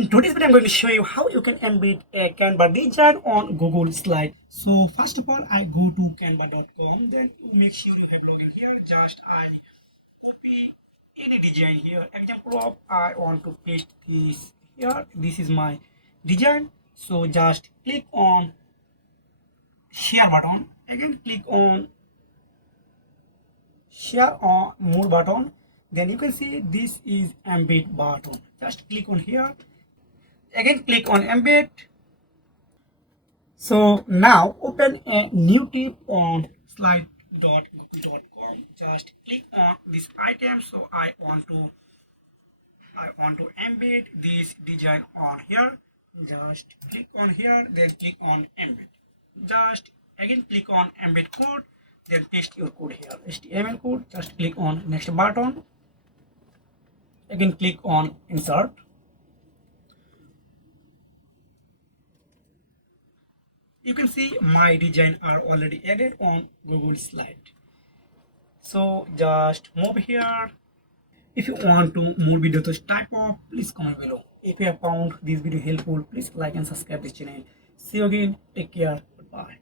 In today's video, I'm going to show you how you can embed a Canva design on Google Slide. So first of all, I go to canva.com. Then make sure you have login here. Just I copy any design here. Example of I want to paste this here. This is my design. So just click on share button. Again, click on share on more button. Then you can see this is embed button. Just click on here. Again, click on embed. So now open a new tab on slide.google.com. Just click on this item. So I want to embed this design on here. Just click on here, then click on embed. Just again click on embed code, then paste your code here, HTML code. Just click on next button. Again click on insert. You can see my design are already added on Google Slide. So just move here. If you want to more videos type of, please comment below. If you have found this video helpful, please like and subscribe this channel. See you again. Take care. Goodbye.